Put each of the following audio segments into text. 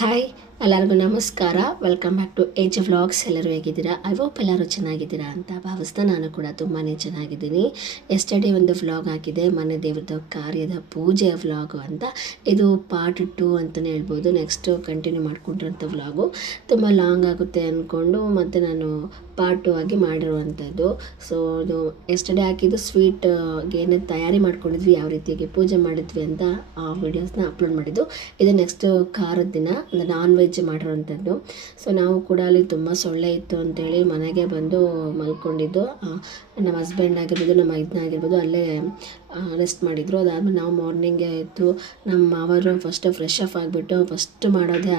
Hi, ಎಲ್ಲರಿಗೂ ನಮಸ್ಕಾರ. Welcome back to age vlogs. ಎಲ್ಲರೂ ಹೇಗಿದ್ದೀರಾ? ಐ ಹೋಪ್ ಎಲ್ಲರೂ ಚೆನ್ನಾಗಿದ್ದೀರಾ ಅಂತ ಭಾವಿಸ್ತಾ ನಾನು ಕೂಡ ತುಂಬಾ ಚೆನ್ನಾಗಿದ್ದೀನಿ. ಎಸ್ಟರ್ಡೇ ಒಂದು ವ್ಲಾಗ್ ಹಾಕಿದೆ, ಮನೆ ದೇವ್ರದ್ದು ಕಾರ್ಯದ ಪೂಜೆಯ ವ್ಲಾಗು ಅಂತ. ಇದು ಪಾರ್ಟ್ 2 ಅಂತಲೇ ಹೇಳ್ಬೋದು. ನೆಕ್ಸ್ಟು ಕಂಟಿನ್ಯೂ ಮಾಡಿಕೊಂಡಿರೋಂಥ ವ್ಲಾಗು ತುಂಬ ಲಾಂಗ್ ಆಗುತ್ತೆ ಅಂದ್ಕೊಂಡು ಮತ್ತು ನಾನು ಪಾರ್ಟ್ 2 ಆಗಿ ಮಾಡಿರುವಂಥದ್ದು. ಸೊ ಇದು ಎಸ್ಟರ್ಡೇ ಹಾಕಿದ್ದು ಸ್ವೀಟ್ಗೆ ಏನೇನು ತಯಾರಿ ಮಾಡ್ಕೊಂಡಿದ್ವಿ, ಯಾವ ರೀತಿಯಾಗಿ ಪೂಜೆ ಮಾಡಿದ್ವಿ ಅಂತ ಆ ವಿಡಿಯೋಸ್ನ ಅಪ್ಲೋಡ್ ಮಾಡಿದ್ದು. ಇದು ನೆಕ್ಸ್ಟು ಖಾರದ ದಿನ, ಅಂದರೆ ನಾನ್ ವೆಜ್ ಮಾಡಿರೋವಂಥದ್ದು. ಸೊ ನಾವು ಕೂಡ ಅಲ್ಲಿ ತುಂಬ ಸೊಳ್ಳೆ ಇತ್ತು ಅಂತೇಳಿ ಮನೆಗೆ ಬಂದು ಮಲ್ಕೊಂಡಿದ್ದು. ನಮ್ಮ ಹಸ್ಬೆಂಡ್ ಆಗಿರ್ಬೋದು, ನಮ್ಮ ಇದನ್ನ ಆಗಿರ್ಬೋದು ಅಲ್ಲೇ ರೆಸ್ಟ್ ಮಾಡಿದರು. ಅದಾದಮೇಲೆ ನಾವು ಮಾರ್ನಿಂಗೇ ಎದ್ದು ನಮ್ಮ ಮಾವರು ಫಸ್ಟು ಫ್ರೆಶ್ ಆಫ್ ಆಗಿಬಿಟ್ಟು ಫಸ್ಟ್ ಮಾಡೋದೇ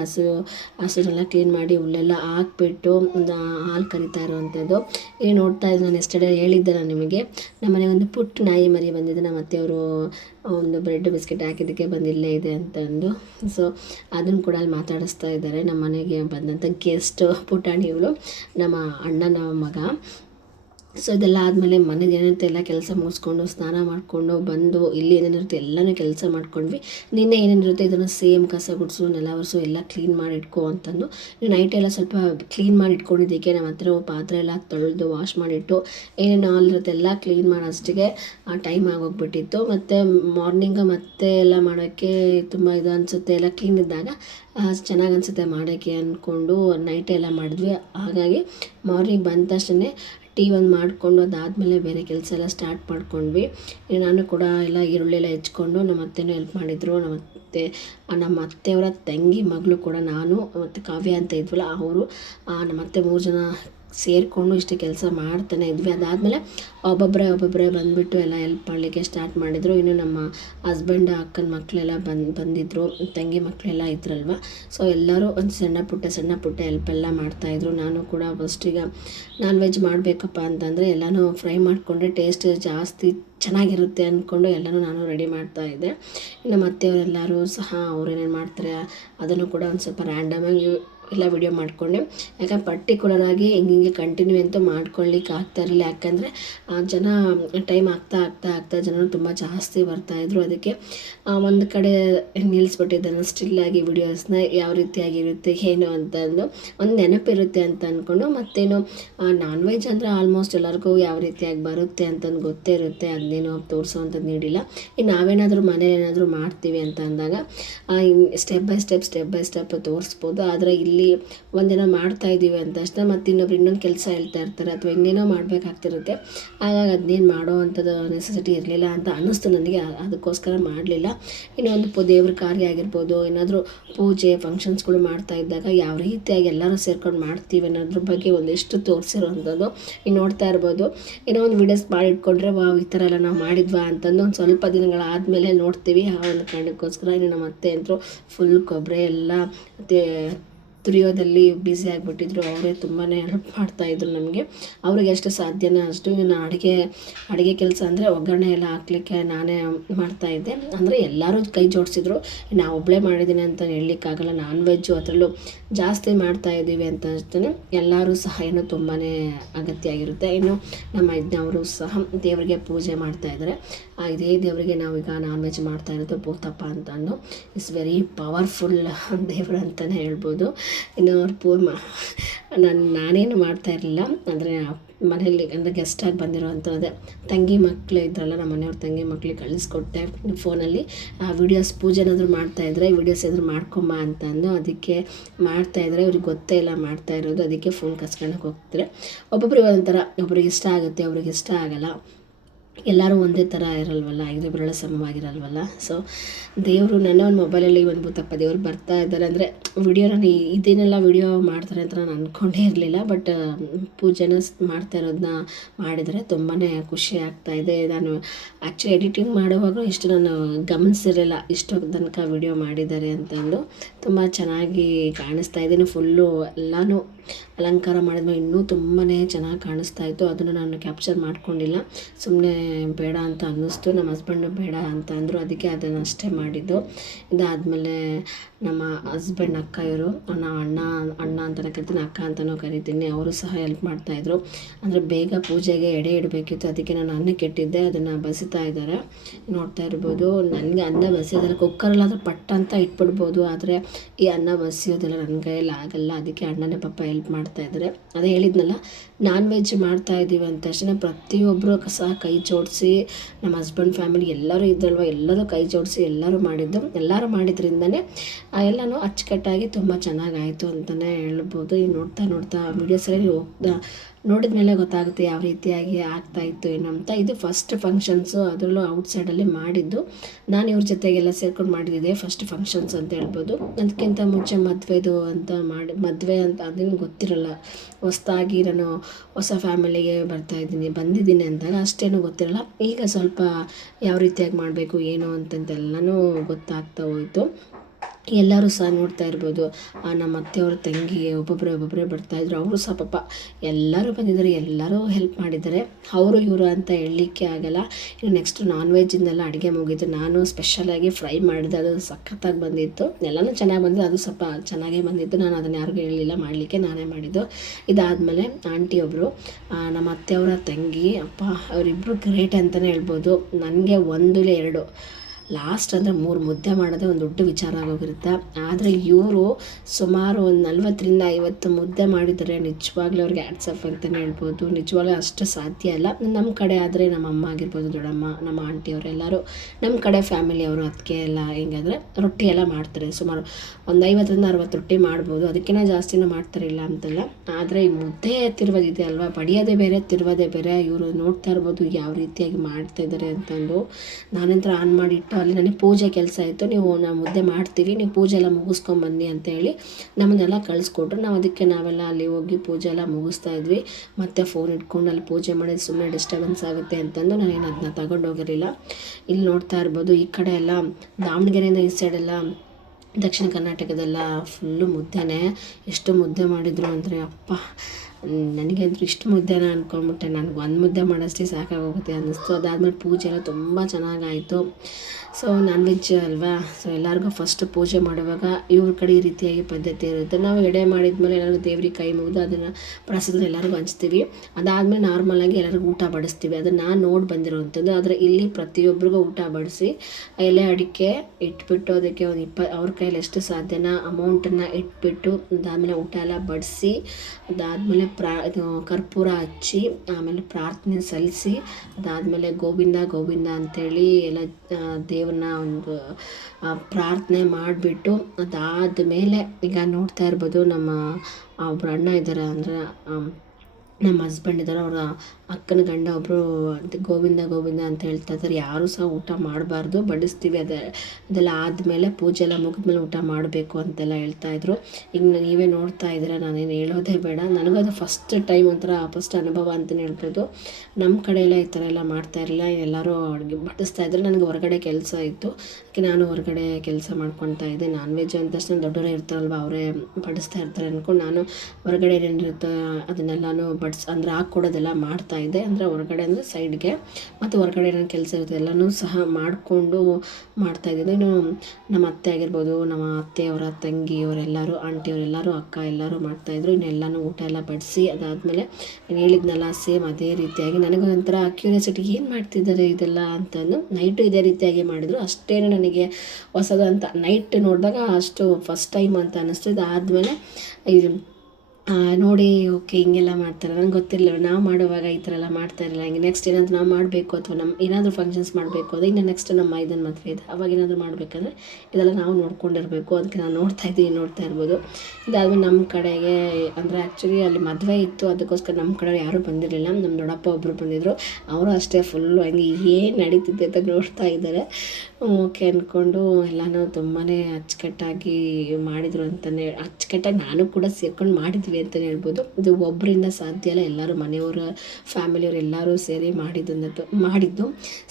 ಹಸುನೆಲ್ಲ ಕ್ಲೀನ್ ಮಾಡಿ ಹುಲ್ಲೆಲ್ಲ ಹಾಕ್ಬಿಟ್ಟು ಹಾಲು ಕರಿತಾ ಇರೋವಂಥದ್ದು. ಈಗ ನೋಡ್ತಾ ಇದ್ದು, ನಾನು ಎಸ್ಟರ್ಡೇ ಹೇಳಿದ್ದೆ ನಾನು ನಿಮಗೆ, ನಮ್ಮ ಮನೆಗೆ ಒಂದು ಪುಟ್ಟ ನಾಯಿ ಮರಿ ಬಂದಿದೆ. ನಮ್ಮ ಅತ್ತೆಯವರು ಒಂದು ಬ್ರೆಡ್ ಬಿಸ್ಕೆಟ್ ಹಾಕಿದ್ದಕ್ಕೆ ಬಂದಿಲ್ಲೇ ಇದೆ ಅಂತಂದು. ಸೊ ಅದನ್ನು ಕೂಡ ಅಲ್ಲಿ ಮಾತಾಡಿಸ್ತಾ ಇದ್ದಾರೆ. ನಮ್ಮ ಮನೆಗೆ ಬಂದಂಥ ಗೆಸ್ಟ್ ಪುಟಾಣಿ ಇವಳು, ನಮ್ಮ ಅಣ್ಣನ ಮಗ. ಸೊ ಇದೆಲ್ಲ ಆದಮೇಲೆ ಮನೆಗೆ ಏನಿರುತ್ತೆ ಎಲ್ಲ ಕೆಲಸ ಮುಗಿಸ್ಕೊಂಡು ಸ್ನಾನ ಮಾಡಿಕೊಂಡು ಬಂದು ಇಲ್ಲಿ ಏನೇನಿರುತ್ತೆ ಎಲ್ಲನೂ ಕೆಲಸ ಮಾಡ್ಕೊಂಡ್ವಿ. ನಿನ್ನೆ ಏನೇನಿರುತ್ತೆ ಇದನ್ನು ಸೇಮ್ ಕಸ ಗುಡಿಸು, ನೆಲ ಒರೆಸು ಎಲ್ಲ ಕ್ಲೀನ್ ಮಾಡಿ ಇಟ್ಕೊ ಅಂತಂದು ನೈಟ್ ಎಲ್ಲ ಸ್ವಲ್ಪ ಕ್ಲೀನ್ ಮಾಡಿ ಇಟ್ಕೊಂಡಿದ್ದಕ್ಕೆ ನಮ್ಮ ಹತ್ರ ಪಾತ್ರೆ ಎಲ್ಲ ತೊಳೆದು ವಾಶ್ ಮಾಡಿಟ್ಟು ಏನೇನು ಇರುತ್ತೆ ಎಲ್ಲ ಕ್ಲೀನ್ ಮಾಡೋಷ್ಟಿಗೆ ಟೈಮ್ ಆಗೋಗ್ಬಿಟ್ಟಿತ್ತು. ಮತ್ತು ಮಾರ್ನಿಂಗ್ ಮತ್ತೆ ಎಲ್ಲ ಮಾಡೋಕ್ಕೆ ತುಂಬ ಇದು ಅನಿಸುತ್ತೆ, ಎಲ್ಲ ಕ್ಲೀನ್ ಇದ್ದಾಗ ಚೆನ್ನಾಗಿ ಅನಿಸುತ್ತೆ ಮಾಡೋಕ್ಕೆ ಅಂದ್ಕೊಂಡು ನೈಟೇ ಎಲ್ಲ ಮಾಡಿದ್ವಿ. ಹಾಗಾಗಿ ಮಾರ್ನಿಂಗ್ ಬಂದ ತಕ್ಷಣ ಟೀ ಒಂದು ಮಾಡಿಕೊಂಡು ಅದಾದಮೇಲೆ ಬೇರೆ ಕೆಲಸ ಎಲ್ಲ ಸ್ಟಾರ್ಟ್ ಮಾಡ್ಕೊಂಡ್ವಿ. ನಾನು ಕೂಡ ಎಲ್ಲ ಈರುಳ್ಳಿ ಎಲ್ಲ ಹೆಚ್ಕೊಂಡು ನಮ್ಮ ಅತ್ತೆನೂ ಹೆಲ್ಪ್ ಮಾಡಿದರು. ನಮ್ಮ ಅತ್ತೆಯವರ ತಂಗಿ ಮಗಳು ಕೂಡ, ನಾನು ಮತ್ತು ಕಾವ್ಯ ಅಂತ ಇದ್ವಲ್ಲ ಅವರು, ನಮ್ಮ ಅತ್ತೆ 3 ಜನ ಸೇರಿಕೊಂಡು ಇಷ್ಟು ಕೆಲಸ ಮಾಡ್ತಾನೆ ಇದ್ವಿ. ಅದಾದಮೇಲೆ ಒಬ್ಬೊಬ್ಬರೇ ಬಂದುಬಿಟ್ಟು ಎಲ್ಲ ಹೆಲ್ಪ್ ಮಾಡಲಿಕ್ಕೆ ಸ್ಟಾರ್ಟ್ ಮಾಡಿದರು. ಇನ್ನು ನಮ್ಮ ಹಸ್ಬೆಂಡ್ ಅಕ್ಕನ ಮಕ್ಕಳೆಲ್ಲ ಬಂದಿದ್ದರು, ತಂಗಿ ಮಕ್ಕಳೆಲ್ಲ ಇದ್ರಲ್ವ. ಸೊ ಎಲ್ಲರೂ ಒಂದು ಸಣ್ಣ ಪುಟ್ಟ ಹೆಲ್ಪೆಲ್ಲ ಮಾಡ್ತಾಯಿದ್ರು. ನಾನು ಕೂಡ ಫಸ್ಟಿಗೆ ನಾನ್ ವೆಜ್ ಮಾಡಬೇಕಪ್ಪ ಅಂತಂದರೆ ಎಲ್ಲನೂ ಫ್ರೈ ಮಾಡಿಕೊಂಡ್ರೆ ಟೇಸ್ಟ್ ಜಾಸ್ತಿ ಚೆನ್ನಾಗಿರುತ್ತೆ ಅಂದ್ಕೊಂಡು ಎಲ್ಲನೂ ನಾನು ರೆಡಿ ಮಾಡ್ತಾಯಿದ್ದೆ. ನಮ್ಮ ಅತ್ತೆಯವರೆಲ್ಲರೂ ಸಹ ಅವ್ರೇನೇನು ಮಾಡ್ತಾರೆ ಅದನ್ನು ಕೂಡ ಒಂದು ಸ್ವಲ್ಪ ರ್ಯಾಂಡಮಾಗಿ ಎಲ್ಲ ವಿಡಿಯೋ ಮಾಡಿಕೊಂಡೆ. ಯಾಕಂದ್ರೆ ಪರ್ಟಿಕ್ಯುಲರಾಗಿ ಹಿಂಗೆ ಕಂಟಿನ್ಯೂ ಅಂತೂ ಮಾಡ್ಕೊಳ್ಳಿಕ್ಕೆ ಆಗ್ತಾಯಿರಲಿಲ್ಲ. ಯಾಕಂದರೆ ಜನ ಟೈಮ್ ಆಗ್ತಾ ಜನರು ತುಂಬ ಜಾಸ್ತಿ ಬರ್ತಾಯಿದ್ರು. ಅದಕ್ಕೆ ಒಂದು ಕಡೆ ನಿಲ್ಲಿಸ್ಬಿಟ್ಟಿದ್ದಾನೆ ಸ್ಟಿಲ್ಲಾಗಿ ವಿಡಿಯೋಸ್ನ, ಯಾವ ರೀತಿಯಾಗಿರುತ್ತೆ ಏನು ಅಂತಂದು ಒಂದು ನೆನಪಿರುತ್ತೆ ಅಂತ ಅಂದ್ಕೊಂಡು. ಮತ್ತೇನು ನಾನ್ ವೆಜ್ ಅಂದರೆ ಆಲ್ಮೋಸ್ಟ್ ಎಲ್ಲರಿಗೂ ಯಾವ ರೀತಿಯಾಗಿ ಬರುತ್ತೆ ಅಂತಂದು ಗೊತ್ತೇ ಇರುತ್ತೆ, ಅದನ್ನೇನು ತೋರಿಸೋವಂಥದ್ದು ನೀಡಿಲ್ಲ. ಇನ್ನು ನಾವೇನಾದರೂ ಮನೇಲಿ ಏನಾದರೂ ಮಾಡ್ತೀವಿ ಅಂತ ಅಂದಾಗ ಸ್ಟೆಪ್ ಬೈ ಸ್ಟೆಪ್ ತೋರಿಸ್ಬೋದು. ಆದರೆ ಇಲ್ಲಿ ಒಂದಿನ ಮಾಡ್ತಾಯಿದ್ದೀವಿ ಅಂತ ತಕ್ಷಣ ಮತ್ತು ಇನ್ನೊಂದು ಕೆಲಸ ಹೇಳ್ತಾ ಇರ್ತಾರೆ ಅಥವಾ ಇನ್ನೇನೋ ಮಾಡಬೇಕಾಗ್ತಿರುತ್ತೆ. ಹಾಗಾಗಿ ಅದನ್ನೇನು ಮಾಡೋ ಅಂಥದ್ದು ನೆಸೆಸಿಟಿ ಇರಲಿಲ್ಲ ಅಂತ ಅನ್ನಿಸ್ತು ನನಗೆ. ಅದಕ್ಕೋಸ್ಕರ ಮಾಡಲಿಲ್ಲ. ಇನ್ನೊಂದು ದೇವ್ರ ಕಾರ್ಯ ಆಗಿರ್ಬೋದು, ಏನಾದರೂ ಪೂಜೆ ಫಂಕ್ಷನ್ಸ್ಗಳು ಮಾಡ್ತಾ ಇದ್ದಾಗ ಯಾವ ರೀತಿಯಾಗಿ ಎಲ್ಲರೂ ಸೇರ್ಕೊಂಡು ಮಾಡ್ತೀವಿ ಅನ್ನೋದ್ರ ಬಗ್ಗೆ ಒಂದಿಷ್ಟು ತೋರಿಸಿರೋವಂಥದ್ದು ಈಗ ನೋಡ್ತಾ ಇರ್ಬೋದು. ಏನೋ ಒಂದು ವೀಡಿಯೋಸ್ ಮಾಡಿಟ್ಕೊಂಡ್ರೆ ಈ ಥರ ಎಲ್ಲ ನಾವು ಮಾಡಿದ್ವಾ ಅಂತಂದು ಒಂದು ಸ್ವಲ್ಪ ದಿನಗಳಾದಮೇಲೆ ನೋಡ್ತೀವಿ. ಆ ಒಂದು ಕಾರಣಕ್ಕೋಸ್ಕರ ಇನ್ನು ನಮ್ಮ ಅತ್ತೆ ಅಂತೂ ಫುಲ್ ಕೊಬ್ಬರಿ ಎಲ್ಲ ತುರಿಯೋದಲ್ಲಿ ಬ್ಯುಸಿ ಆಗಿಬಿಟ್ಟಿದ್ರು. ಅವರೇ ತುಂಬಾ ಹೆಲ್ಪ್ ಮಾಡ್ತಾಯಿದ್ರು ನಮಗೆ. ಅವ್ರಿಗೆ ಎಷ್ಟು ಸಾಧ್ಯನೋ ಅಷ್ಟು. ಇನ್ನು ಅಡುಗೆ ಕೆಲಸ ಅಂದರೆ ಒಗ್ಗರಣೆ ಎಲ್ಲ ಹಾಕ್ಲಿಕ್ಕೆ ನಾನೇ ಮಾಡ್ತಾಯಿದ್ದೆ. ಅಂದರೆ ಎಲ್ಲರೂ ಕೈ ಜೋಡಿಸಿದ್ರು. ನಾವು ಒಬ್ಬಳೇ ಮಾಡಿದ್ದೀನಿ ಅಂತ ಹೇಳಲಿಕ್ಕಾಗಲ್ಲ. ನಾನ್ ವೆಜ್ಜು ಅದರಲ್ಲೂ ಜಾಸ್ತಿ ಮಾಡ್ತಾಯಿದ್ದೀವಿ ಅಂತ ಅಷ್ಟೇ ಎಲ್ಲರೂ ಸಹಾಯನೂ ತುಂಬಾ ಅಗತ್ಯ ಆಗಿರುತ್ತೆ. ಇನ್ನು ನಮ್ಮ ಇದನ್ನವರು ಸಹ ದೇವರಿಗೆ ಪೂಜೆ ಮಾಡ್ತಾಯಿದ್ದಾರೆ. ಇದೇ ದೇವರಿಗೆ ನಾವೀಗ ನಾನ್ ವೆಜ್ ಮಾಡ್ತಾ ಇರೋದು ಭೂತಪ್ಪ ಅಂತಂದು. ಇಟ್ಸ್ ವೆರಿ ಪವರ್ಫುಲ್ ದೇವರು ಅಂತಲೇ ಹೇಳ್ಬೋದು. ಇನ್ನು ಅವ್ರು ನಾನೇನು ಮಾಡ್ತಾ ಇರಲಿಲ್ಲ. ಅಂದರೆ ಮನೆಯಲ್ಲಿ ಅಂದರೆ ಗೆಸ್ಟಾಗಿ ಬಂದಿರೋವಂಥದ್ದೇ ತಂಗಿ ಮಕ್ಕಳು ಇದ್ರಲ್ಲ, ನಮ್ಮ ಮನೆಯವ್ರ ತಂಗಿ ಮಕ್ಳಿಗೆ ಕಳಿಸ್ಕೊಟ್ಟೆ ಫೋನಲ್ಲಿ ವೀಡಿಯೋಸ್. ಪೂಜೆ ಏನಾದರೂ ಮಾಡ್ತಾಯಿದ್ರೆ ವೀಡಿಯೋಸ್ ಏನಾದರೂ ಮಾಡ್ಕೊಂಬ ಅಂತಂದು ಅದಕ್ಕೆ ಮಾಡ್ತಾಯಿದ್ರೆ ಇವ್ರಿಗೆ ಗೊತ್ತೇ ಇಲ್ಲ ಮಾಡ್ತಾ ಇರೋದು. ಅದಕ್ಕೆ ಫೋನ್ ಕಸ್ಕೊಳಕ್ಕೆ ಹೋಗ್ತಾರೆ. ಒಬ್ಬೊಬ್ರಿಗೆ ಒಂಥರ, ಒಬ್ರಿಗೆ ಇಷ್ಟ ಆಗುತ್ತೆ, ಒಬ್ರಿಗೆ ಇಷ್ಟ ಆಗಲ್ಲ. ಎಲ್ಲರೂ ಒಂದೇ ಥರ ಇರಲ್ವಲ್ಲ, ಇದು ಬೆರಳು ಸಮವಾಗಿರಲ್ವಲ್ಲ. ಸೊ ದೇವರು ನನ್ನ ಒಂದು ಮೊಬೈಲಲ್ಲಿ ಒಂದು ಭೂತಪ್ಪ ದೇವ್ರು ಬರ್ತಾ ಇದ್ದಾರೆ ಅಂದರೆ ವಿಡಿಯೋ ನಾನು ಇದನ್ನೆಲ್ಲ ವಿಡಿಯೋ ಮಾಡ್ತಾರೆ ಅಂತ ನಾನು ಅಂದ್ಕೊಂಡೇ ಇರಲಿಲ್ಲ. ಬಟ್ ಪೂಜೆನ ಮಾಡ್ತಾ ಇರೋದನ್ನ ಮಾಡಿದರೆ ತುಂಬಾ ಖುಷಿ ಆಗ್ತಾಯಿದೆ. ನಾನು ಆ್ಯಕ್ಚುಲಿ ಎಡಿಟಿಂಗ್ ಮಾಡುವಾಗ ಇಷ್ಟು ನಾನು ಗಮನಿಸಿರಲಿಲ್ಲ, ಇಷ್ಟು ತನಕ ವಿಡಿಯೋ ಮಾಡಿದ್ದಾರೆ ಅಂತಂದು. ತುಂಬ ಚೆನ್ನಾಗಿ ಕಾಣಿಸ್ತಾ ಇದ್ದೀನಿ. ಫುಲ್ಲು ಎಲ್ಲನೂ ಅಲಂಕಾರ ಮಾಡಿದ್ಮೇಲೆ ಇನ್ನೂ ತುಂಬಾ ಚೆನ್ನಾಗಿ ಕಾಣಿಸ್ತಾ ಇತ್ತು. ಅದನ್ನು ನಾನು ಕ್ಯಾಪ್ಚರ್ ಮಾಡ್ಕೊಂಡಿಲ್ಲ, ಸುಮ್ಮನೆ ಬೇಡ ಅಂತ ಅನ್ನಿಸ್ತು. ನಮ್ಮ ಹಸ್ಬೆಂಡು ಬೇಡ ಅಂತ ಅಂದರು, ಅದಕ್ಕೆ ಅದನ್ನು ಅಷ್ಟೇ ಮಾಡಿದ್ದು. ಇದಾದಮೇಲೆ ನಮ್ಮ ಹಸ್ಬೆಂಡ್ ಅಕ್ಕ ಇವರು, ನಾವು ಅಣ್ಣ ಅಂತಲೇ ಕರಿತೀನಿ, ಅಕ್ಕ ಅಂತಲೂ ಕರಿತೀನಿ. ಅವರು ಸಹ ಹೆಲ್ಪ್ ಮಾಡ್ತಾಯಿದ್ರು. ಅಂದರೆ ಬೇಗ ಪೂಜೆಗೆ ಎಡೆ ಇಡಬೇಕಿತ್ತು, ಅದಕ್ಕೆ ನಾನು ಅನ್ನಕ್ಕೆ ಇಟ್ಟಿದ್ದೆ, ಅದನ್ನು ಬಸಿತಾ ಇದ್ದಾರೆ ನೋಡ್ತಾ ಇರ್ಬೋದು. ನನಗೆ ಅನ್ನ ಬಸಿಯೋದಲ್ಲ, ಕುಕ್ಕರಲ್ಲಾದರೆ ಪಟ್ ಅಂತ ಇಟ್ಬಿಡ್ಬೋದು, ಆದರೆ ಈ ಅನ್ನ ಬಸಿಯೋದೆಲ್ಲ ನನ್ನ ಕೈಯಲ್ಲಿ ಆಗಲ್ಲ. ಅದಕ್ಕೆ ಅಣ್ಣನೇ ಪಾಪ ಹೆಲ್ಪ್ ಮಾಡ್ತಾಯಿದ್ದಾರೆ. ಅದೇ ಹೇಳಿದ್ನಲ್ಲ, ನಾನ್ ವೆಜ್ ಮಾಡ್ತಾಯಿದ್ದೀವಿ ಅಂದ ತಕ್ಷಣ ಪ್ರತಿಯೊಬ್ಬರು ಸಹ ಕೈ ಜೋಡಿಸಿ, ನಮ್ಮ ಹಸ್ಬೆಂಡ್ ಫ್ಯಾಮಿಲಿ ಎಲ್ಲರೂ ಇದ್ದಲ್ವ, ಎಲ್ಲರೂ ಕೈ ಜೋಡಿಸಿ ಎಲ್ಲರೂ ಎಲ್ಲರೂ ಮಾಡಿದ್ರಿಂದನೇ ಎಲ್ಲನೂ ಅಚ್ಚುಕಟ್ಟಾಗಿ ತುಂಬ ಚೆನ್ನಾಗಾಯಿತು ಅಂತಲೇ ಹೇಳ್ಬೋದು. ಈ ನೋಡ್ತಾ ವೀಡಿಯೋಸಲ್ಲಿ ನೋಡಿದ ಮೇಲೆ ಗೊತ್ತಾಗುತ್ತೆ ಯಾವ ರೀತಿಯಾಗಿ ಆಗ್ತಾಯಿತ್ತು ಏನು ಅಂತ. ಇದು ಫಸ್ಟ್ ಫಂಕ್ಷನ್ಸು, ಅದರಲ್ಲೂ ಔಟ್ಸೈಡಲ್ಲಿ ಮಾಡಿದ್ದು. ನಾನು ಇವ್ರ ಜೊತೆಗೆಲ್ಲ ಸೇರ್ಕೊಂಡು ಮಾಡಿದ್ದೆ ಫಸ್ಟ್ ಫಂಕ್ಷನ್ಸ್ ಅಂತ ಹೇಳ್ಬೋದು. ಅದಕ್ಕಿಂತ ಮುಂಚೆ ಮದುವೆ ಅಂತ ಅದೇನು ಗೊತ್ತಿರಲ್ಲ. ಹೊಸ್ದಾಗಿ ನಾನು ಹೊಸ ಫ್ಯಾಮಿಲಿಗೆ ಬಂದಿದ್ದೀನಿ ಅಂದಾಗ ಅಷ್ಟೇನು ಗೊತ್ತಿರಲ್ಲ. ಈಗ ಸ್ವಲ್ಪ ಯಾವ ರೀತಿಯಾಗಿ ಮಾಡಬೇಕು ಏನು ಅಂತಂತೆಲ್ಲನೂ ಗೊತ್ತಾಗ್ತಾ ಹೋಯಿತು. ಎಲ್ಲರೂ ಸಹ ನೋಡ್ತಾ ಇರ್ಬೋದು. ನಮ್ಮ ಅತ್ತೆಯವ್ರ ತಂಗಿ ಒಬ್ಬೊಬ್ಬರೇ ಬರ್ತಾಯಿದ್ರು. ಅವರು ಸಹ ಪಾಪ ಎಲ್ಲರೂ ಬಂದಿದ್ದಾರೆ, ಎಲ್ಲರೂ ಹೆಲ್ಪ್ ಮಾಡಿದ್ದಾರೆ. ಇವರು ಅಂತ ಹೇಳಲಿಕ್ಕೆ ಆಗಲ್ಲ. ಇನ್ನು ನೆಕ್ಸ್ಟ್ ನಾನ್ ವೆಜ್ಜಿಂದೆಲ್ಲ ಅಡುಗೆ ಮುಗೀತು. ನಾನು ಸ್ಪೆಷಲಾಗಿ ಫ್ರೈ ಮಾಡಿದೆ, ಅದು ಸಖತ್ತಾಗಿ ಬಂದಿತ್ತು. ಎಲ್ಲನೂ ಚೆನ್ನಾಗಿ ಬಂದಿದ್ದು, ಅದು ಸ್ವಲ್ಪ ಚೆನ್ನಾಗೇ ಬಂದಿತ್ತು. ನಾನು ಅದನ್ನು ಯಾರಿಗೂ ಹೇಳಲಿಲ್ಲ, ಮಾಡಲಿಕ್ಕೆ ನಾನೇ ಮಾಡಿದ್ದು. ಇದಾದಮೇಲೆ ಆಂಟಿ ಒಬ್ಬರು, ನಮ್ಮ ಅತ್ತೆಯವರ ತಂಗಿ, ಅವರಿಬ್ಬರು ಗ್ರೇಟ್ ಅಂತಲೇ ಹೇಳ್ಬೋದು. ನನಗೆ 1 ಇಲ್ಲ 2 ಲಾಸ್ಟ್ ಅಂದರೆ 3 ಮುದ್ದೆ ಮಾಡೋದೇ ಒಂದು ದೊಡ್ಡ ವಿಚಾರ ಆಗೋಗಿರುತ್ತೆ. ಆದರೆ ಇವರು ಸುಮಾರು ಒಂದು 40-50 ಮುದ್ದೆ ಮಾಡಿದ್ದಾರೆ. ನಿಜವಾಗ್ಲೂ ಅವ್ರಿಗೆ ಹ್ಯಾಟ್ಸ್ ಆಫ್ ಅಂತಲೇ ಹೇಳ್ಬೋದು. ನಿಜವಾಗ್ಲೂ ಅಷ್ಟು ಸಾಧ್ಯ ಇಲ್ಲ. ನಮ್ಮ ಕಡೆ ಆದರೆ ನಮ್ಮ ಅಮ್ಮ ಆಗಿರ್ಬೋದು, ದೊಡ್ಡಮ್ಮ, ನಮ್ಮ ಆಂಟಿಯವರೆಲ್ಲರೂ, ನಮ್ಮ ಕಡೆ ಫ್ಯಾಮಿಲಿಯವರು, ಅದಕ್ಕೆ ಎಲ್ಲ ಹೆಂಗಂದರೆ ರೊಟ್ಟಿ ಎಲ್ಲ ಮಾಡ್ತಾರೆ. ಸುಮಾರು ಒಂದು 50-60 ರೊಟ್ಟಿ ಮಾಡ್ಬೋದು. ಅದಕ್ಕಿಂತ ಜಾಸ್ತಿನೂ ಮಾಡ್ತಾರೆ, ಇಲ್ಲ ಅಂತಲ್ಲ. ಆದರೆ ಈ ಮುದ್ದೆ ತಿರುವದಿದೆ ಅಲ್ವಾ, ಬಡಿಯೋದೇ ಬೇರೆ, ತಿರುವದೇ ಬೇರೆ. ಇವರು ನೋಡ್ತಾ ಇರ್ಬೋದು ಯಾವ ರೀತಿಯಾಗಿ ಮಾಡ್ತಾಯಿದ್ದಾರೆ ಅಂತಂದು. ನಾನಂತರ ಆನ್ ಮಾಡಿಟ್ಟು ಅಲ್ಲಿ ನನಗೆ ಪೂಜೆ ಕೆಲಸ ಇತ್ತು. ನಾವು ಮುದ್ದೆ ಮಾಡ್ತೀವಿ, ನೀವು ಪೂಜೆ ಎಲ್ಲ ಮುಗಿಸ್ಕೊಂಬನ್ನಿ ಅಂತೇಳಿ ನಮ್ಮನ್ನೆಲ್ಲ ಕಳಿಸ್ಕೊಟ್ರು. ನಾವೆಲ್ಲ ಅಲ್ಲಿ ಹೋಗಿ ಪೂಜೆ ಎಲ್ಲ ಮುಗಿಸ್ತಾ ಇದ್ವಿ. ಮತ್ತು ಫೋನ್ ಇಟ್ಕೊಂಡು ಅಲ್ಲಿ ಪೂಜೆ ಮಾಡಿದ್ರೆ ಸುಮ್ಮನೆ ಡಿಸ್ಟರ್ಬೆನ್ಸ್ ಆಗುತ್ತೆ ಅಂತಂದು ನಾನೇನು ಅದನ್ನ ತಗೊಂಡೋಗಿರಲಿಲ್ಲ. ಇಲ್ಲಿ ನೋಡ್ತಾ ಇರ್ಬೋದು, ಈ ಕಡೆ ಎಲ್ಲ ದಾವಣಗೆರೆಯಿಂದ ಈ ಸೈಡೆಲ್ಲ ದಕ್ಷಿಣ ಕರ್ನಾಟಕದೆಲ್ಲ ಫುಲ್ಲು ಮುದ್ದೆನೇ. ಎಷ್ಟು ಮುದ್ದೆ ಮಾಡಿದರು ಅಂದರೆ ನನಗೆ ಅಂದರೂ ಇಷ್ಟು ಮುದ್ದೆನ ಅಂದ್ಕೊಂಬಿಟ್ಟೆ. ನನಗೆ 1 ಮುದ್ದೆ ಮಾಡೋಷ್ಟೇ ಸಾಕಾಗೋಗುತ್ತೆ ಅನ್ನಿಸ್ತು. ಅದಾದಮೇಲೆ ಪೂಜೆ ಎಲ್ಲ ತುಂಬ ಚೆನ್ನಾಗಾಯಿತು. ಸೊ ನಾನ್ ವೆಜ್ ಅಲ್ವಾ, ಸೊ ಎಲ್ಲರಿಗೂ ಫಸ್ಟ್ ಪೂಜೆ ಮಾಡುವಾಗ ಇವ್ರ ಕಡೆ ಈ ರೀತಿಯಾಗಿ ಪದ್ಧತಿ ಇರುತ್ತೆ. ನಾವು ಎಡೆ ಮಾಡಿದ್ಮೇಲೆ ಎಲ್ಲರಿಗೂ ದೇವ್ರಿಗೆ ಕೈ ಮುಗಿದು ಅದನ್ನು ಪ್ರಸಾದ ಎಲ್ಲರಿಗೂ ಹಂಚ್ತೀವಿ. ಅದಾದಮೇಲೆ ನಾರ್ಮಲಾಗಿ ಎಲ್ಲರಿಗೂ ಊಟ ಬಡಿಸ್ತೀವಿ. ಅದನ್ನು ನಾನು ನೋಡಿ ಬಂದಿರೋವಂಥದ್ದು. ಆದರೆ ಇಲ್ಲಿ ಪ್ರತಿಯೊಬ್ಬರಿಗೂ ಊಟ ಬಡಿಸಿ ಎಲೆ ಅಡಿಕೆ ಇಟ್ಬಿಟ್ಟು ಅದಕ್ಕೆ ಒಂದು ಅವ್ರ ಕೈಯಲ್ಲಿ ಎಷ್ಟು ಸಾಧ್ಯನೋ ಅಮೌಂಟನ್ನು ಇಟ್ಬಿಟ್ಟು, ಅದಾದಮೇಲೆ ಊಟ ಎಲ್ಲ ಬಡಿಸಿ, ಅದಾದಮೇಲೆ ಇದು ಕರ್ಪೂರ ಹಚ್ಚಿ, ಆಮೇಲೆ ಪ್ರಾರ್ಥನೆ ಸಲ್ಲಿಸಿ, ಅದಾದಮೇಲೆ ಗೋವಿಂದ ಅಂತೇಳಿ ಎಲ್ಲ ದೇವ್ರನ್ನ ಒಂದು ಪ್ರಾರ್ಥನೆ ಮಾಡಿಬಿಟ್ಟು, ಅದಾದಮೇಲೆ ಈಗ ನೋಡ್ತಾ ಇರ್ಬೋದು, ನಮ್ಮ ಒಬ್ಬರು ಅಣ್ಣ ಇದ್ದಾರೆ, ಅಂದರೆ ನಮ್ಮ ಹಸ್ಬೆಂಡ್ ಇದ್ದಾರೆ, ಅವರ ಅಕ್ಕನ ಗಂಡ ಒಬ್ಬರು ಗೋವಿಂದ ಅಂತ ಹೇಳ್ತಾ ಇದ್ದಾರೆ. ಯಾರೂ ಸಹ ಊಟ ಮಾಡಬಾರ್ದು, ಬಡಿಸ್ತೀವಿ, ಅದೆಲ್ಲ ಆದಮೇಲೆ ಪೂಜೆ ಎಲ್ಲ ಮುಗಿದ್ಮೇಲೆ ಊಟ ಮಾಡಬೇಕು ಅಂತೆಲ್ಲ ಹೇಳ್ತಾಯಿದ್ರು. ಈಗ ನೀವೇ ನೋಡ್ತಾ ಇದ್ದೀರ, ನಾನೇನು ಹೇಳೋದೇ ಬೇಡ. ನನಗದು ಫಸ್ಟ್ ಟೈಮ್ ಒಂಥರ ಫಸ್ಟ್ ಅನುಭವ ಅಂತಲೇ ಹೇಳ್ಬೋದು. ನಮ್ಮ ಕಡೆ ಎಲ್ಲ ಈ ಥರ ಎಲ್ಲ ಮಾಡ್ತಾಯಿರಲಿಲ್ಲ, ಎಲ್ಲರೂ ಅಡುಗೆ ಬಡಿಸ್ತಾಯಿದ್ರು. ನನಗೆ ಹೊರಗಡೆ ಕೆಲಸ ಇತ್ತು, ಅದಕ್ಕೆ ನಾನು ಹೊರಗಡೆ ಕೆಲಸ ಮಾಡ್ಕೊತಾ ಇದ್ದೆ. ನಾನ್ ವೆಜ್ ಅಂದ ತಕ್ಷಣ ದೊಡ್ಡವರೇ ಇರ್ತಾರಲ್ವ, ಅವರೇ ಬಡಿಸ್ತಾ ಇರ್ತಾರೆ ಅಂದ್ಕೊಂಡು ನಾನು ಹೊರಗಡೆ ಏನೇನಿರುತ್ತೆ ಅದನ್ನೆಲ್ಲನೂ ಅಂದರೆ ಹಾಕ್ಕೊಡೋದೆಲ್ಲ ಮಾಡ್ತಾಯಿದ್ದೆ. ಅಂದರೆ ಹೊರಗಡೆ ಅಂದರೆ ಸೈಡ್ಗೆ, ಮತ್ತು ಹೊರಗಡೆ ಏನೇನು ಕೆಲಸ ಇರುತ್ತೆ ಎಲ್ಲನೂ ಸಹ ಮಾಡಿಕೊಂಡು ಮಾಡ್ತಾಯಿದ್ದೀನಿ. ಇನ್ನು ನಮ್ಮ ಅತ್ತೆ ಆಗಿರ್ಬೋದು, ನಮ್ಮ ಅತ್ತೆಯವರ ತಂಗಿಯವರೆಲ್ಲರೂ, ಆಂಟಿಯವರೆಲ್ಲರೂ, ಅಕ್ಕ ಎಲ್ಲರೂ ಮಾಡ್ತಾಯಿದ್ರು. ಇನ್ನೆಲ್ಲನೂ ಊಟ ಎಲ್ಲ ಬಡಿಸಿ, ಅದಾದಮೇಲೆ ನಾನು ಹೇಳಿದ್ನಲ್ಲ ಸೇಮ್ ಅದೇ ರೀತಿಯಾಗಿ ನನಗೊಂಥರ ಕ್ಯೂರಿಯಾಸಿಟಿ, ಏನು ಮಾಡ್ತಿದ್ದಾರೆ ಇದೆಲ್ಲ ಅಂತಂದು. ನೈಟು ಇದೇ ರೀತಿಯಾಗಿ ಮಾಡಿದರು. ಅಷ್ಟೇನು ನನಗೆ ಹೊಸದು ಅಂತ ನೈಟ್ ನೋಡಿದಾಗ ಅಷ್ಟು ಫಸ್ಟ್ ಟೈಮ್ ಅಂತ ಅನ್ನಿಸ್ತು. ಇದಾದಮೇಲೆ ಇದು ನೋಡಿ ಓಕೆ ಹಿಂಗೆಲ್ಲ ಮಾಡ್ತಾರೆ, ನನಗೆ ಗೊತ್ತಿರಲಿಲ್ಲ. ನಾವು ಮಾಡುವಾಗ ಈ ಥರ ಎಲ್ಲ ಮಾಡ್ತಾ ಇರಲಿಲ್ಲ. ಹಿಂಗೆ ನೆಕ್ಸ್ಟ್ ಏನಾದರೂ ನಾವು ಮಾಡಬೇಕು ಅಥವಾ ಏನಾದರೂ ಫಂಕ್ಷನ್ಸ್ ಮಾಡಬೇಕು ಅಂದರೆ, ಇನ್ನು ನೆಕ್ಸ್ಟ್ ನಮ್ಮ ಮೈದನ ಮದುವೆ ಇದೆ, ಅವಾಗ ಏನಾದರೂ ಮಾಡಬೇಕಂದ್ರೆ ಇದೆಲ್ಲ ನಾವು ನೋಡ್ಕೊಂಡಿರಬೇಕು. ಅದಕ್ಕೆ ನಾನು ನೋಡ್ತಾ ಇರ್ಬೋದು. ಇದಾದಮೇಲೆ ನಮ್ಮ ಕಡೆಗೆ ಅಂದರೆ ಆ್ಯಕ್ಚುಲಿ ಅಲ್ಲಿ ಮದುವೆ ಇತ್ತು, ಅದಕ್ಕೋಸ್ಕರ ನಮ್ಮ ಕಡೆ ಯಾರೂ ಬಂದಿರಲಿಲ್ಲ. ನಮ್ಮ ದೊಡ್ಡಪ್ಪ ಒಬ್ಬರು ಬಂದಿದ್ದರು, ಅವರು ಅಷ್ಟೇ ಫುಲ್ಲು ಹಂಗೆ ಏನು ನಡೀತಿದ್ದೆ ಅಂತ ನೋಡ್ತಾ ಇದ್ದಾರೆ. ಓಕೆ ಅಂದ್ಕೊಂಡು ಎಲ್ಲನೂ ತುಂಬಾ ಅಚ್ಚುಕಟ್ಟಾಗಿ ಮಾಡಿದರು ಅಂತಲೇ, ಅಚ್ಚುಕಟ್ಟಾಗಿ ನಾನು ಕೂಡ ಸೇರ್ಕೊಂಡು ಮಾಡಿದ್ವಿ ಅಂತಲೇ ಹೇಳ್ಬೋದು. ಇದು ಒಬ್ಬರಿಂದ ಸಾಧ್ಯ ಇಲ್ಲ, ಎಲ್ಲರೂ ಮನೆಯವರ ಫ್ಯಾಮಿಲಿಯವರು ಎಲ್ಲರೂ ಸೇರಿ ಮಾಡಿದ್ದು.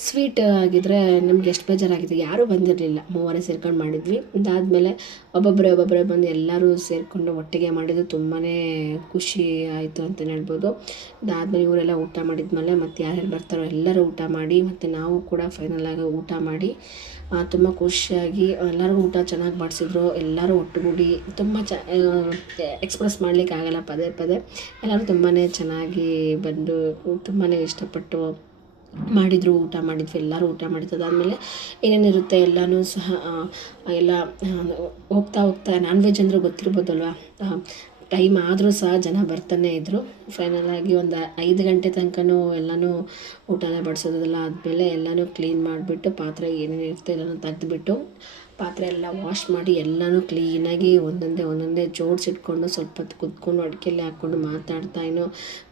ಸ್ವೀಟ್ ಆಗಿದ್ದರೆ ನಮ್ಗೆ ಎಷ್ಟು ಬೇಜಾರಾಗಿದೆ, ಯಾರೂ ಬಂದಿರಲಿಲ್ಲ, ಮೂವರೇ ಸೇರ್ಕೊಂಡು ಮಾಡಿದ್ವಿ. ಇದಾದಮೇಲೆ ಒಬ್ಬೊಬ್ಬರೇ ಬಂದು ಎಲ್ಲರೂ ಸೇರಿಕೊಂಡು ಒಟ್ಟಿಗೆ ಮಾಡಿದ್ದು ತುಂಬಾ ಖುಷಿ ಆಯಿತು ಅಂತಲೇ ಹೇಳ್ಬೋದು. ಇದಾದಮೇಲೆ ಇವರೆಲ್ಲ ಊಟ ಮಾಡಿದ್ಮೇಲೆ ಮತ್ತು ಯಾರ್ಯಾರು ಬರ್ತಾರೋ ಎಲ್ಲರೂ ಊಟ ಮಾಡಿ, ಮತ್ತು ನಾವು ಕೂಡ ಫೈನಲಾಗಿ ಊಟ ಮಾಡಿ ತುಂಬ ಖುಷಿಯಾಗಿ ಎಲ್ಲರಿಗೂ ಊಟ ಚೆನ್ನಾಗಿ ಮಾಡಿಸಿದ್ರು. ಎಲ್ಲರೂ ಒಟ್ಟುಗೂಡಿ ತುಂಬ ಎಕ್ಸ್ಪ್ರೆಸ್ ಮಾಡಲಿಕ್ಕಾಗಲ್ಲ ಪದೇ ಪದೇ. ಎಲ್ಲರೂ ತುಂಬಾ ಚೆನ್ನಾಗಿ ಬಂದು ತುಂಬಾ ಇಷ್ಟಪಟ್ಟು ಮಾಡಿದರು, ಊಟ ಮಾಡಿದ್ವಿ, ಎಲ್ಲರೂ ಊಟ ಮಾಡಿದ್ದು. ಅದಾದಮೇಲೆ ಏನೇನಿರುತ್ತೆ ಎಲ್ಲನೂ ಸಹ ಎಲ್ಲ ಹೋಗ್ತಾ ಹೋಗ್ತಾ ನಾನ್ ವೆಜ್ ಅಂದರೆ ಗೊತ್ತಿರ್ಬೋದಲ್ವ, ಟೈಮ್ ಆದರೂ ಸಹ ಜನ ಬರ್ತಾನೆ ಇದ್ದರು. ಫೈನಲಾಗಿ ಒಂದು 5 ಗಂಟೆ ತನಕನೂ ಎಲ್ಲನೂ ಊಟ ಎಲ್ಲ ಬಡಿಸೋದೆಲ್ಲ ಆದಮೇಲೆ ಎಲ್ಲನೂ ಕ್ಲೀನ್ ಮಾಡಿಬಿಟ್ಟು ಪಾತ್ರೆ ಏನೇನು ಇರುತ್ತೆ ಎಲ್ಲನೂ ತೆಗೆದುಬಿಟ್ಟು ಪಾತ್ರೆ ಎಲ್ಲ ವಾಶ್ ಮಾಡಿ ಎಲ್ಲನೂ ಕ್ಲೀನಾಗಿ ಒಂದೊಂದೇ ಜೋಡಿಸಿಟ್ಕೊಂಡು ಸ್ವಲ್ಪ ಹೊತ್ತು ಕುತ್ಕೊಂಡು ಅಡಿಕೆಯಲ್ಲಿ ಹಾಕ್ಕೊಂಡು ಮಾತಾಡ್ತಾ ಏನೋ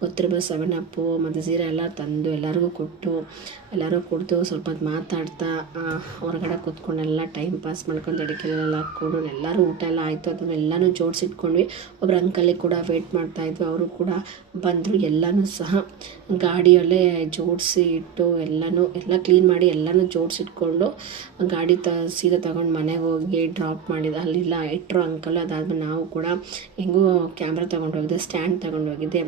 ಗೊತ್ತಿರ್ಬೋದು 7 ಅಪ್ಪು ಮತ್ತು ಜೀರಾ ಎಲ್ಲ ತಂದು ಎಲ್ಲರಿಗೂ ಕೊಟ್ಟು ಎಲ್ಲರೂ ಕುಡಿದು ಸ್ವಲ್ಪ ಹೊತ್ತು ಮಾತಾಡ್ತಾ ಹೊರಗಡೆ ಕೂತ್ಕೊಂಡು ಎಲ್ಲ ಟೈಮ್ ಪಾಸ್ ಮಾಡ್ಕೊಂಡು ಅಡಿಕೆಲೆಲ್ಲ ಹಾಕ್ಕೊಂಡು ಎಲ್ಲರೂ ಊಟ ಎಲ್ಲ ಆಯಿತು. ಅದನ್ನೆಲ್ಲನೂ ಜೋಡಿಸಿಟ್ಕೊಂಡ್ವಿ. ಒಬ್ಬರು ಅಂಕಲಿಗೆ ಕೂಡ ವೇಟ್ ಮಾಡ್ತಾಯಿದ್ವಿ, ಅವರು ಕೂಡ ಬಂದರು. ಎಲ್ಲನೂ ಸಹ ಗಾಡಿಯಲ್ಲೇ ಜೋಡಿಸಿ ಇಟ್ಟು ಎಲ್ಲ ಕ್ಲೀನ್ ಮಾಡಿ ಎಲ್ಲನೂ ಜೋಡಿಸಿಟ್ಕೊಂಡು ಗಾಡಿ ಸೀದಾ ತಗೊಂಡು ಮನೆಗೆ ಹೋಗಿ ಡ್ರಾಪ್ ಮಾಡಿದ್ದು ಅಲ್ಲೆಲ್ಲ ಇಟ್ಟರು ಅಂಕಲ್. ಅದಾದಮೇಲೆ ನಾವು ಕೂಡ ಹೆಂಗೂ ಕ್ಯಾಮ್ರಾ ತೊಗೊಂಡೋಗಿದ್ದೆ, ಸ್ಟ್ಯಾಂಡ್ ತೊಗೊಂಡೋಗಿದ್ದೆ.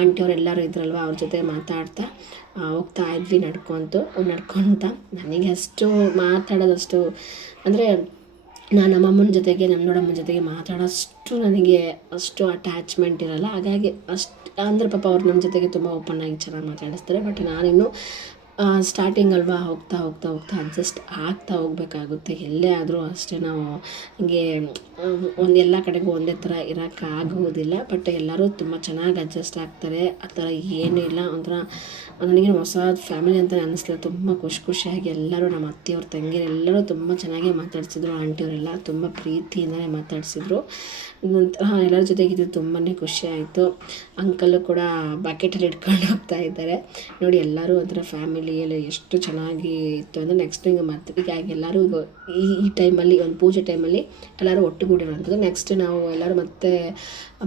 ಆಂಟಿಯವ್ರು ಎಲ್ಲರೂ ಇದ್ರಲ್ವ, ಅವ್ರ ಜೊತೆ ಮಾತಾಡ್ತಾ ಹೋಗ್ತಾ ಇದ್ವಿ ನಡ್ಕೊತ. ನನಗೆ ಅಷ್ಟು ಮಾತಾಡೋದಷ್ಟು ಅಂದರೆ ನಾನು ನಮ್ಮಮ್ಮನ ಜೊತೆಗೆ ನಮ್ಮ ದೊಡ್ಡಮ್ಮನ ಜೊತೆಗೆ ಮಾತಾಡೋಷ್ಟು ನನಗೆ ಅಷ್ಟು ಅಟ್ಯಾಚ್ಮೆಂಟ್ ಇರೋಲ್ಲ. ಹಾಗಾಗಿ ಅಷ್ಟು ಅಂದರೆ ಪಾಪ ಅವ್ರು ನಮ್ಮ ಜೊತೆಗೆ ತುಂಬ ಓಪನ್ನಾಗಿ ಚೆನ್ನಾಗಿ ಮಾತಾಡಿಸ್ತಾರೆ. ಬಟ್ ನಾನಿನ್ನೂ ಸ್ಟಾರ್ಟಿಂಗ್ ಅಲ್ವಾ, ಹೋಗ್ತಾ ಅಡ್ಜಸ್ಟ್ ಆಗ್ತಾ ಹೋಗಬೇಕಾಗುತ್ತೆ. ಎಲ್ಲೇ ಆದರೂ ಅಷ್ಟೇ, ನಾವು ಹಿಂಗೆ ಎಲ್ಲ ಕಡೆಗೂ ಒಂದೇ ಥರ ಇರೋಕ್ಕಾಗುವುದಿಲ್ಲ. ಬಟ್ ಎಲ್ಲರೂ ತುಂಬ ಚೆನ್ನಾಗಿ ಅಡ್ಜಸ್ಟ್ ಆಗ್ತಾರೆ, ಆ ಥರ ಏನೂ ಇಲ್ಲ. ಒಂಥರ ನನಗೆ ಹೊಸ ಫ್ಯಾಮಿಲಿ ಅಂತ ಅನ್ನಿಸ್ಲಿಲ್ಲ. ತುಂಬ ಖುಷಿಯಾಗಿ ಎಲ್ಲರೂ ನಮ್ಮ ಅತ್ತೆಯವ್ರ ತಂಗಿಯರು ಎಲ್ಲರೂ ತುಂಬ ಚೆನ್ನಾಗೇ ಮಾತಾಡ್ಸಿದ್ರು. ಆಂಟಿಯವರೆಲ್ಲ ತುಂಬ ಪ್ರೀತಿಯಿಂದಲೇ ಮಾತಾಡಿಸಿದ್ರು. ನಂತರ ಎಲ್ಲರ ಜೊತೆಗಿದ್ದು ತುಂಬಾ ಖುಷಿ ಆಯಿತು. ಅಂಕಲ್ಲು ಕೂಡ ಬಕೆಟಲ್ಲಿ ಇಟ್ಕೊಂಡು ಹೋಗ್ತಾ ಇದ್ದಾರೆ ನೋಡಿ. ಎಲ್ಲರೂ ಒಂಥರ ಫ್ಯಾಮಿಲಿಯಲ್ಲಿ ಎಷ್ಟು ಚೆನ್ನಾಗಿ ಇತ್ತು ಅಂದರೆ ನೆಕ್ಸ್ಟ್ ಹಿಂಗೆ ಮತ್ತೆ ಎಲ್ಲರೂ ಈ ಟೈಮಲ್ಲಿ ಒಂದು ಪೂಜೆ ಟೈಮಲ್ಲಿ ಎಲ್ಲರೂ ಒಟ್ಟುಗೂಡಿರೋವಂಥದ್ದು. ನೆಕ್ಸ್ಟ್ ನಾವು ಎಲ್ಲರೂ ಮತ್ತೆ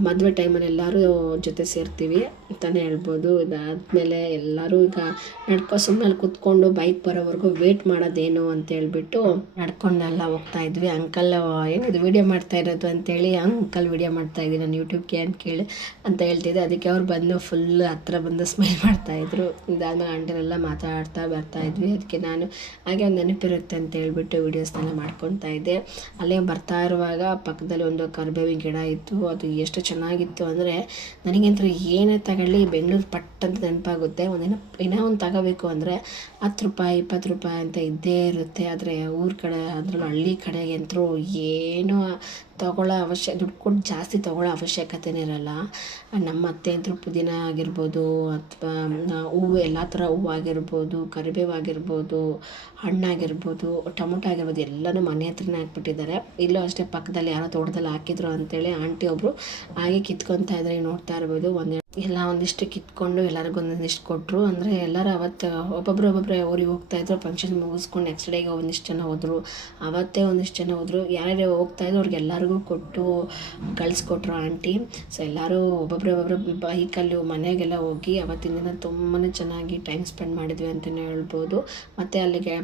ಮದುವೆ ಟೈಮಲ್ಲಿ ಎಲ್ಲರೂ ಜೊತೆ ಸೇರ್ತೀವಿ ಅಂತಲೇ ಹೇಳ್ಬೋದು. ಇದಾದಮೇಲೆ ಎಲ್ಲರೂ ಈಗ ಸುಮ್ಮನೆ ಕೂತ್ಕೊಂಡು ಬೈಕ್ ಬರೋವರೆಗೂ ವೇಟ್ ಮಾಡೋದೇನು ಅಂತ ಹೇಳ್ಬಿಟ್ಟು ನಡ್ಕೊಂಡೆಲ್ಲ ಹೋಗ್ತಾ ಇದ್ವಿ. ಅಂಕಲ್ ಏನಿದು ವೀಡಿಯೋ ಮಾಡ್ತಾ ಇರೋದು ಅಂತೇಳಿ, ಅಂಕಲ್ ವೀಡಿಯೋ ಮಾಡ್ತಾಯಿದ್ದೀನಿ ನಾನು ಯೂಟ್ಯೂಬ್ಗೆ ಅಂತ ಕೇಳಿ ಅಂತ ಹೇಳ್ತಿದ್ದೆ. ಅದಕ್ಕೆ ಅವ್ರು ಬಂದು ಫುಲ್ ಹತ್ರ ಬಂದು ಸ್ಮೈಲ್ ಮಾಡ್ತಾಯಿದ್ರು. ಇದಾದಮೇಲೆ ಆಂಟಿನೆಲ್ಲ ಮಾತಾಡ್ತಾ ಬರ್ತಾಯಿದ್ವಿ. ಅದಕ್ಕೆ ನಾನು ಹಾಗೆ ಒಂದು ನೆನಪಿರುತ್ತೆ ಅಂತ ಹೇಳ್ಬಿಟ್ಟು ವೀಡಿಯೋಸ್ನೆಲ್ಲ ಮಾಡ್ಕೊತಾ ಇದ್ದೆ. ಅಲ್ಲೇ ಬರ್ತಾ ಇರುವಾಗ ಪಕ್ಕದಲ್ಲಿ ಒಂದು ಕರಿಬೇವಿನ ಗಿಡ ಇತ್ತು. ಅದು ಎಷ್ಟು ಚೆನ್ನಾಗಿತ್ತು ಅಂದರೆ ನನಗಂತೂ ಏನೇ ತಗೊಳ್ಳಿ ಬೆಂಗಳೂರು ಪಟ್ ಅಂತ ನೆನಪಾಗುತ್ತೆ. ಏನೋ ಒಂದು ತಗೋಬೇಕು ಅಂದರೆ 10 ರೂಪಾಯಿ 20 ರೂಪಾಯಿ ಅಂತ ಇದ್ದೇ ಇರುತ್ತೆ. ಆದರೆ ಊರ ಕಡೆ ಅದರಲ್ಲೂ ಹಳ್ಳಿ ಕಡೆಗಂತೂ ಏನೂ ದುಡ್ಡು ಕೊಟ್ಟು ಜಾಸ್ತಿ ತೊಗೊಳ್ಳೋ ಅವಶ್ಯಕತೆನೇ ಇರೋಲ್ಲ. ನಮ್ಮ ಅತ್ತೆ ಅಂತೂ ಪುದೀನ ಆಗಿರ್ಬೋದು ಅಥವಾ ಹೂವು ಎಲ್ಲ ಥರ ಹೂವು ಆಗಿರ್ಬೋದು, ಕರಿಬೇವು ಆಗಿರ್ಬೋದು, ಹಣ್ಣಾಗಿರ್ಬೋದು, ಟೊಮೊಟೊ ಆಗಿರ್ಬೋದು ಎಲ್ಲನೂ ಮನೆ ಹತ್ರನೇ ಹಾಕ್ಬಿಟ್ಟಿದ್ದಾರೆ. ಇಲ್ಲೂ ಅಷ್ಟೇ ಪಕ್ಕದಲ್ಲಿ ಯಾರೋ ತೋಟದಲ್ಲಿ ಹಾಕಿದ್ರು ಅಂತೇಳಿ ಆಂಟಿ ಒಬ್ಬರು ಹಾಗೆ ಕಿತ್ಕೊತಾ ಇದ್ದಾರೆ, ನೋಡ್ತಾ ಇರ್ಬೋದು. ಒಂದಿಷ್ಟು ಕಿತ್ಕೊಂಡು ಎಲ್ಲರಿಗೂ ಒಂದೊಂದಿಷ್ಟು ಕೊಟ್ಟರು. ಅಂದರೆ ಎಲ್ಲರೂ ಅವತ್ತು ಒಬ್ಬೊಬ್ಬರೇ ಊರಿಗೆ ಹೋಗ್ತಾಯಿದ್ರು. ಫಂಕ್ಷನ್ ಮುಗಿಸ್ಕೊಂಡು ನೆಕ್ಸ್ಟ್ ಡೇಗೆ ಒಂದಿಷ್ಟು ಜನ ಹೋದರು, ಅವತ್ತೇ ಒಂದಿಷ್ಟು ಜನ ಹೋದರು. ಯಾರ್ಯಾರು ಹೋಗ್ತಾಯಿದ್ರು ಅವ್ರಿಗೆಲ್ಲರಿಗೂ ಕೊಟ್ಟು ಕಳಿಸ್ಕೊಟ್ರು ಆಂಟಿ. ಸೊ ಎಲ್ಲರೂ ಒಬ್ಬೊಬ್ಬರೇ ಬೈಕಲ್ಲಿ ಮನೆಗೆಲ್ಲ ಹೋಗಿ ಅವತ್ತಿನ ದಿನ ತುಂಬಾ ಚೆನ್ನಾಗಿ ಟೈಮ್ ಸ್ಪೆಂಡ್ ಮಾಡಿದ್ವಿ ಅಂತಲೇ ಹೇಳ್ಬೋದು. ಮತ್ತು ಅಲ್ಲಿಗೆ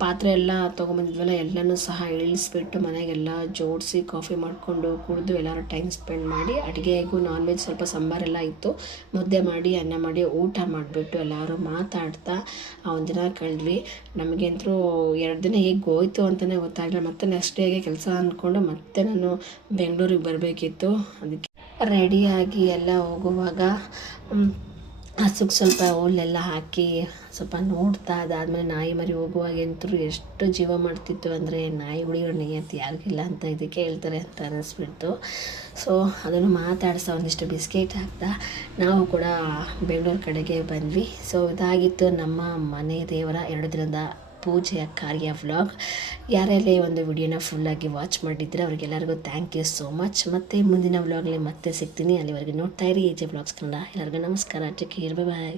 ಪಾತ್ರೆ ಎಲ್ಲ ತೊಗೊಂಬಂದಿದ್ವಲ್ಲ ಎಲ್ಲನೂ ಸಹ ಇಳಿಸ್ಬಿಟ್ಟು ಮನೆಗೆಲ್ಲ ಜೋಡಿಸಿ ಕಾಫಿ ಮಾಡಿಕೊಂಡು ಕುಡಿದು ಎಲ್ಲರೂ ಟೈಮ್ ಸ್ಪೆಂಡ್ ಮಾಡಿ, ಅಡುಗೆಗೂ ನಾನ್ ವೆಜ್ ಸ್ವಲ್ಪ ಸಾಂಬಾರೆಲ್ಲ ಇತ್ತು, ಮುದ್ದೆ ಮಾಡಿ ಅನ್ನ ಮಾಡಿ ಊಟ ಮಾಡಿಬಿಟ್ಟು ಎಲ್ಲರೂ ಮಾತಾಡ್ತಾ ಒಂದಿನ ಕಳೆದ್ವಿ. ನಮಗಂತೂ 2 ದಿನ ಹೇಗೆ ಹೋಯ್ತು ಅಂತಲೇ ಗೊತ್ತಾಗಲಿಲ್ಲ. ಮತ್ತು ನೆಕ್ಸ್ಟ್ ಡೇಗೆ ಕೆಲಸ ಅಂದ್ಕೊಂಡು ಮತ್ತೆ ನಾನು ಬೆಂಗಳೂರಿಗೆ ಬರಬೇಕಿತ್ತು. ಅದಕ್ಕೆ ರೆಡಿಯಾಗಿ ಎಲ್ಲ ಹೋಗುವಾಗ ಹಸುಗೆ ಸ್ವಲ್ಪ ಹುಲ್ಲೆಲ್ಲ ಹಾಕಿ ಸ್ವಲ್ಪ ನೋಡ್ತಾ, ಅದಾದಮೇಲೆ ನಾಯಿ ಮರಿ ಹೋಗುವಾಗಂತೂ ಎಷ್ಟು ಜೀವ ಮಾಡ್ತಿತ್ತು ಅಂದರೆ ನಾಯಿಗಳಿಗೆ ನಿಯತ್ತು ಯಾರಿಗಿಲ್ಲ ಅಂತ ಇದಕ್ಕೆ ಹೇಳ್ತಾರೆ ಅಂತ ಅನ್ನಿಸ್ಬಿಡ್ತು. ಸೊ ಅದನ್ನು ಮಾತಾಡಿಸ್ತಾ ಒಂದಿಷ್ಟು ಬಿಸ್ಕೆಟ್ ಹಾಕ್ತಾ ನಾವು ಕೂಡ ಬೆಂಗಳೂರು ಕಡೆಗೆ ಬಂದ್ವಿ. ಸೊ ಇದಾಗಿತ್ತು ನಮ್ಮ ಮನೆ ದೇವರ 2 ದಿನದ ಪೂಜೆಯ ಕಾರ್ಯ ವ್ಲಾಗ್. ಯಾರೆಲ್ಲ ಒಂದು ವಿಡಿಯೋನ ಫುಲ್ಲಾಗಿ ವಾಚ್ ಮಾಡಿದ್ರೆ ಅವ್ರಿಗೆಲ್ಲರಿಗೂ ಥ್ಯಾಂಕ್ ಯು ಸೋ ಮಚ್. ಮತ್ತು ಮುಂದಿನ ವ್ಲಾಗಲ್ಲಿ ಮತ್ತೆ ಸಿಗ್ತೀನಿ. ಅಲ್ಲಿವರೆಗೆ ನೋಡ್ತಾ ಇರಿ AJ ವ್ಲಾಗ್ಸ್ ಕನ್ನಡ. ಎಲ್ಲರಿಗೂ ನಮಸ್ಕಾರ. ಟೇಕ್ ಕೇರ್, ಬಾಯ್.